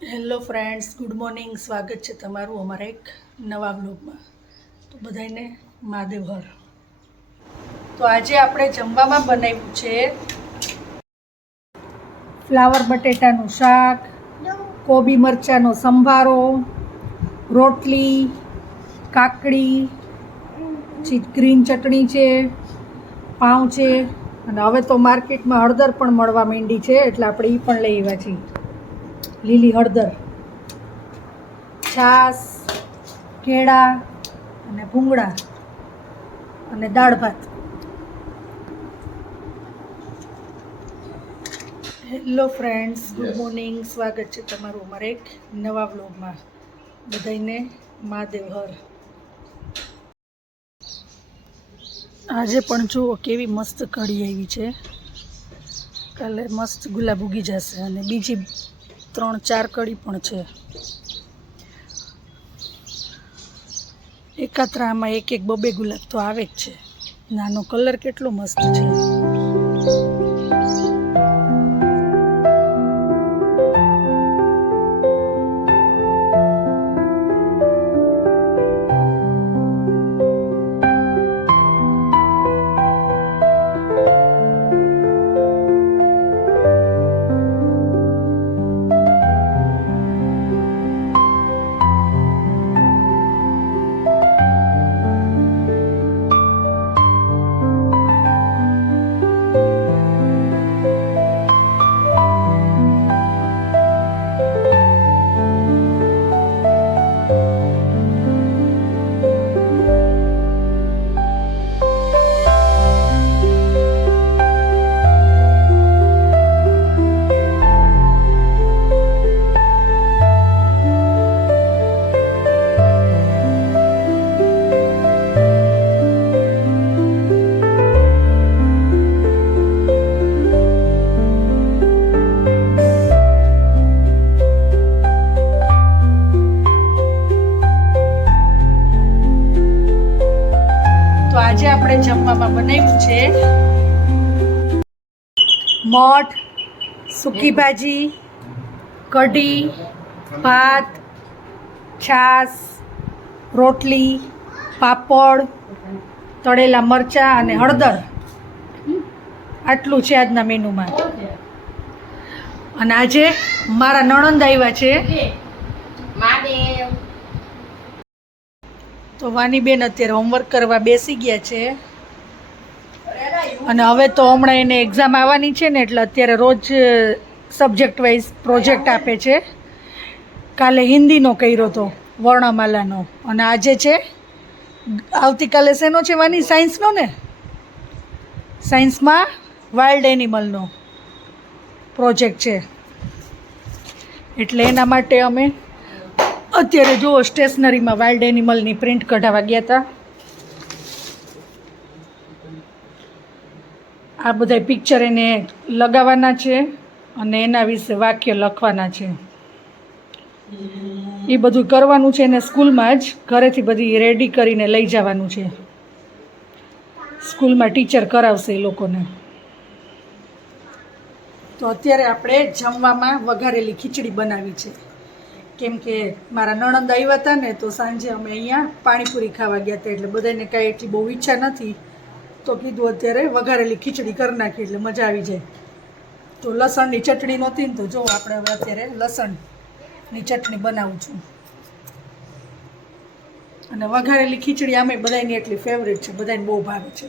Hello friends, good morning. સ્વાગત છે તમારું અમારા એક નવા બ્લોગમાં. તો બધાને મહાદેવ હર. તો આજે આપણે જમવામાં બનાવ્યું છે ફ્લાવર બટેટાનું શાક, કોબી મરચાંનો સંભારો, રોટલી, કાકડી, પછી ગ્રીન ચટણી છે, પાઉં છે, અને હવે તો માર્કેટમાં હળદર પણ મળવા માંડી છે, એટલે આપણે એ પણ લઈ આવ્યા છીએ, લીલી હળદર, છાશ, કેળા અને ભૂંગળા અને દાળ ભાત. Hello friends, good morning. સ્વાગત છે તમારું અમારા એક નવા વ્લોગમાં. બધાને મહાદેવ હર. આજે પણ જુઓ કેવી મસ્ત કઢી આવી છે. કાલે મસ્ત ગુલાબ ઉગી જશે અને બીજી 3-4 કઢી પણ છે. એકાત્રામાં એક બબે ગુલાબ તો આવે જ છે. નાનો કલર કેટલો મસ્ત છે. આજે આપણે જમવામાં બનાવ્યું છે મઠ, સૂકી ભાજી, કઢી, ભાત, છાશ, રોટલી, પાપડ, તળેલા મરચાં અને હળદર. આટલું છે આજના મેનુમાં. અને આજે મારા નણંદ આવ્યા છે. તો વાનીબેન અત્યારે હોમવર્ક કરવા બેસી ગયા છે. અને હવે તો હમણાં એને એક્ઝામ આવવાની છે ને, એટલે અત્યારે રોજ સબ્જેક્ટ વાઇઝ પ્રોજેક્ટ આપે છે. કાલે હિન્દીનો કર્યો હતો, વર્ણમાલાનો, અને આજે છે આવતીકાલે શેનો છે વાની? સાયન્સનો ને. સાયન્સમાં વાઇલ્ડ એનિમલનો પ્રોજેક્ટ છે, એટલે એના માટે અમે અત્યારે જુઓ સ્ટેશનરીમાં વાઇલ્ડ એનિમલની પ્રિન્ટ કઢાવવા ગયા હતા. આ બધા પિક્ચર એને લગાવવાના છે અને એના વિશે વાક્ય લખવાના છે. એ બધું કરવાનું છે એને સ્કૂલમાં જ ઘરેથી બધી રેડી કરીને લઈ જવાનું છે. સ્કૂલમાં ટીચર કરાવશે એ લોકોને. તો અત્યારે આપણે જમવામાં વઘારેલી ખીચડી બનાવી છે, કેમ કે મારા નણંદ આવ્યા હતા ને, તો સાંજે અમે અહીંયા પાણીપુરી ખાવા ગયા હતા, એટલે બધાને કાંઈ એટલી બહુ ઈચ્છા નથી, તો કીધું અત્યારે વઘારેલી ખીચડી કરી નાખી એટલે મજા આવી જાય. તો લસણની ચટણી નહોતી ને, તો જો આપણે હવે અત્યારે લસણની ચટણી બનાવું છું. અને વઘારેલી ખીચડી આમે બધાની એટલી ફેવરેટ છે, બધાને બહુ ભાવે છે.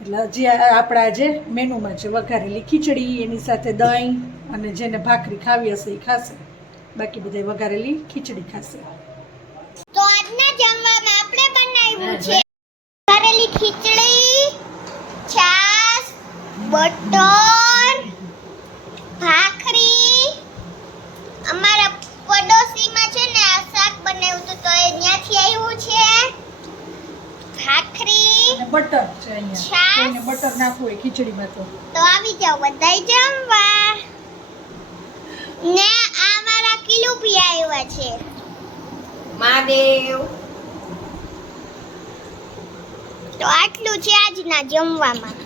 એટલે હજી આપણા આજે મેનુમાં છે વઘારેલી ખીચડી, એની સાથે દહીં, અને જેને ભાખરી ખાવી હશે એ ખાશે, બાકી બધા વઘારેલી ખીચડી ખાશે. તો આજના જમવામાં આપણે બનાવ્યું છે વઘારેલી ખીચડી, છાશ, બટર, ભાખરી. અમારા પડોશીમાં છે ને આ શાક બનાવ્યું હતું, તો એ ત્યાંથી આવ્યું છે. ભાખરી અને બટર છે અહીંયા, કોઈને બટર નાખવું હોય ખીચડીમાં તો આવી જાઓ બધાય જમવા. ને આ મારા કિલુપી આવ્યા છે. મહાદેવ. તો આટલું છે આજના જમવામાં.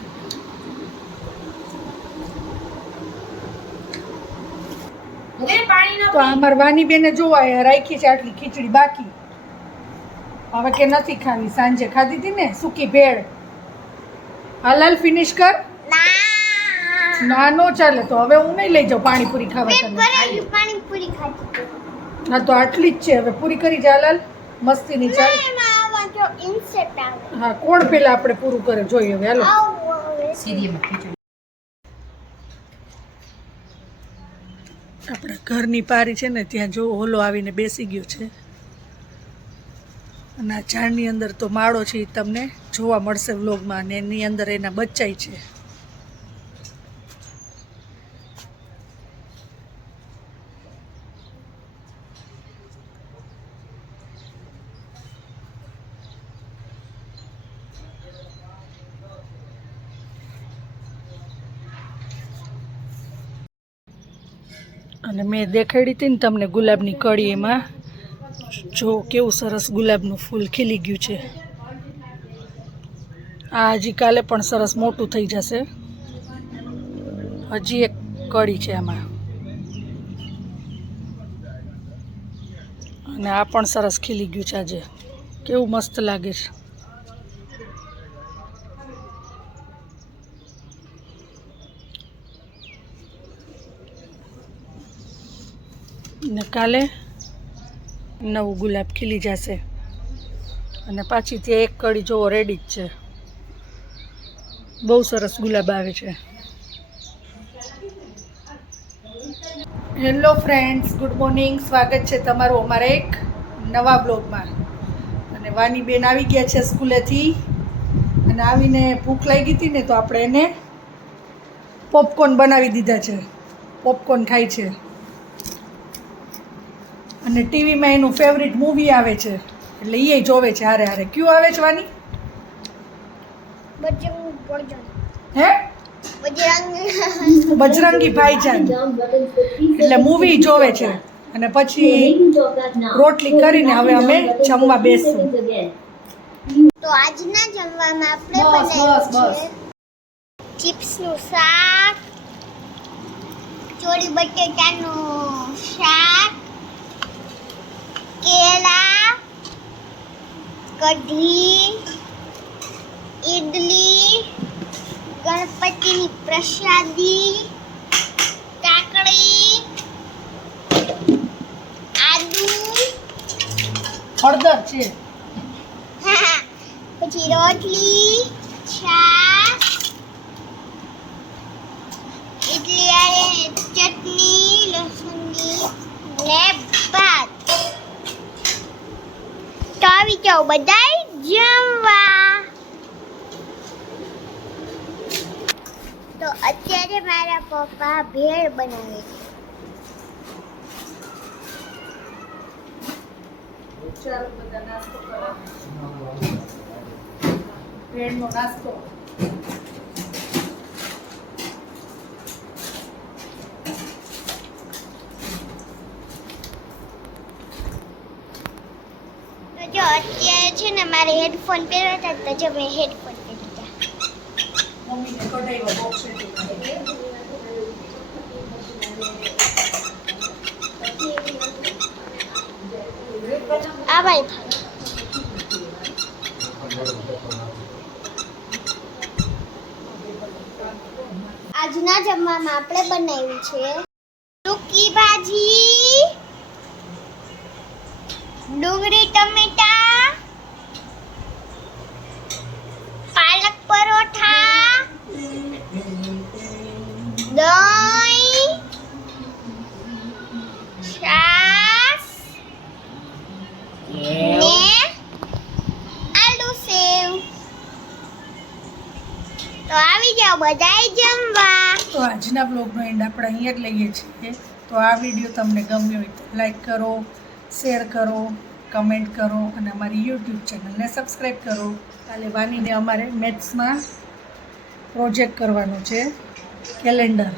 તો અમાર વાની બેને જોવા રાખી છે આટલી ખીચડી બાકી. હવે કે નથી ખાવી, સાંજે ખાધી હતી ને સૂકી ભેળ. હાલ ફિનિશ કર. ના નો ચાલે તો હવે હું નહીં લઈ જાઉં પાણીપુરી ખાવા તને. પાણીપુરી ખાધી. હા તો આટલી જ છે, હવે પૂરી કરી જા લાલ. મસ્તીની ચાલ. હા કોણ પેલા આપણે પૂરું કરે જોઈએ હવે. હાલો આપણા ઘરની પારી છે ને ત્યાં જો ઓલો આવીને બેસી ગયો છે, અને આ ઝાડની અંદર તો માળો છે એ તમને જોવા મળશે વ્લોગમાં, અને એની અંદર એના બચ્ચાઈ છે. અને મેં દેખાડી હતી ને તમને ગુલાબની કળી, એમાં જો કેવું સરસ ગુલાબનું ફૂલ ખીલી ગયું છે. આ હજી કાલે પણ સરસ મોટું થઈ જશે. હજી એક કળી છે આમાં, અને આ પણ સરસ ખીલી ગયું છે આજે. કેવું મસ્ત લાગે છે. ને કાલે નવું ગુલાબ ખીલી જશે, અને પાછી ત્યાં એક કળી જોવો રેડી જ છે. બહુ સરસ ગુલાબ આવે છે. Hello friends, good morning. સ્વાગત છે તમારું અમારા એક નવા બ્લોગમાં. અને વાની બેન આવી ગયા છે સ્કૂલેથી, અને આવીને ભૂખ લાગી હતી ને તો આપણે એને પોપકોર્ન બનાવી દીધા છે. પોપકોર્ન ખાય છે. અને ટીવીમાં એનું ફેવરિટ મૂવી આવે છે એટલે એ જોવે છે હારે હારે. ક્યું આવે છે વાની? હે બજરંગી ભાઈજાન. એટલે મૂવી જોવે છે, અને પછી રોટલી કરીને હવે અમે જમવા બેસશું. તો આજના જમવામાં આપણે બનાવ્યું છે ચિપ્સનું શાક, ચોળી બટેટાનું શાક, કેળા, કઢી, ઈડલી, ગણપતિની પ્રસાદી, કાકડી, આદુ, હળદર છે, પછી રોટલી, છાશ, ઇડલી અને ચટણી, લસણની ને ભાત. તો આવી જાઓ બધાય જમવા. તો અત્યારે મારા પપ્પા ભેળ બનાવે છે. ચાલો બધા નાસ્તો કરો. ભેળનો નાસ્તો. તો જો અત્યારે છે ને મારે હેડફોન પહેરવા હતા, તો જો મેં હેડફોન પહેરી લીધા. મમ્મીને કઢાઈમાં બોક્સ હતી. આ ભાઈ થાય. આજના જમવામાં આપણે બનાવ્યું છે સૂકી ભાજી, ડુંગળી ટમેટા, પાલક પરોઠા, દહીં, છાશ ને આલુ સેવ. તો આવી જાઓ બધાય જમવા. તો આજના બ્લોગનો એન્ડ આપણે અહીંયા જ લઈએ છીએ. તો આ વિડીયો તમને ગમ્યો હોય તો લાઈક કરો, શેર કરો, કમેન્ટ કરો, અને અમારી યુટ્યુબ ચેનલને સબસ્ક્રાઈબ કરો. કાલે વાનીને અમારે મેથ્સમાં પ્રોજેક્ટ કરવાનું છે, કેલેન્ડર.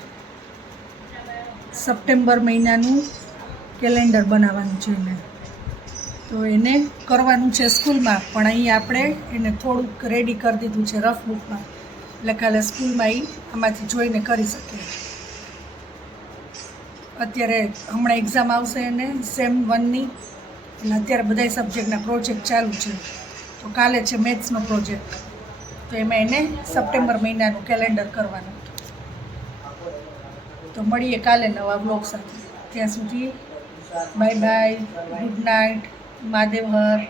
સપ્ટેમ્બર મહિનાનું કેલેન્ડર બનાવવાનું છે એને. તો એને કરવાનું છે સ્કૂલમાં, પણ અહીં આપણે એને થોડુંક રેડી કરી દીધું છે રફ બુકમાં, એટલે કાલે સ્કૂલમાં એ આમાંથી જોઈને કરી શકે. અત્યારે હમણાં એક્ઝામ આવશે એને સેમ 1ની, એટલે અત્યારે બધા સબ્જેક્ટના પ્રોજેક્ટ ચાલુ છે. તો કાલે છે મેથ્સનો પ્રોજેક્ટ, તો એમાં એને સપ્ટેમ્બર મહિનાનું કેલેન્ડર કરવાનું. તો મળીએ કાલે નવા બ્લોગ સાથે. ત્યાં સુધી bye bye, good night, Mahadev હર.